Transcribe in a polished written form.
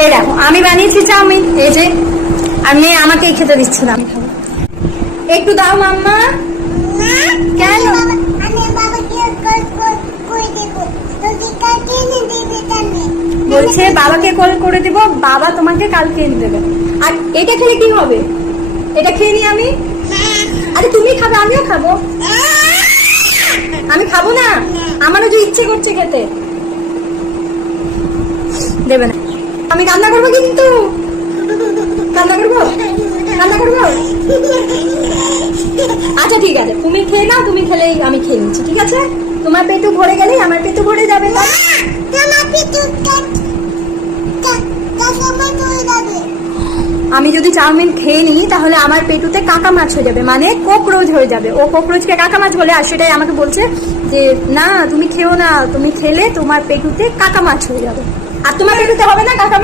এই দেখো আমি বানিয়েছি চাউমিন, এই যে আমি আমাকেই খেতে দিচ্ছি না, আমি খাবো। একটু দাও মাম্মা। কেন? বলছে বাবাকে কল করে দিব, বাবা তোমাকে কালকে এনে দেবে। আর এটা খেলে কি হবে? এটা খেয়ে নি আমি। আরে তুমি খাবে, আমিও খাবো। আমি খাবো না, আমারও যে ইচ্ছে করছে খেতে। দেবে না। আমি কান্না করবো কিন্তু, কান্না করবো, কান্না করবো। আচ্ছা ঠিক আছে, তুমি খেয়ে নাও, তুমি খেলেই আমি খেয়ে নিচ্ছি, ঠিক আছে? তোমার পেটু ভরে গেলেই আমার পেটু ভরে যাবে। আমি যদি চাউমিন খেয়ে নিই তাহলে আমার পেটুতে কাকা মাছ হয়ে যাবে, মানে কোকরোচ হয়ে যাবে। ও কোকরোচকে কাকা মাছ বলে, আর সেটাই আমাকে বলছে যে না তুমি খেও না, তুমি খেলে তোমার পেটুতে কাকা মাছ হয়ে যাবে। আর তোমার পেটুতে হবে না কাকা।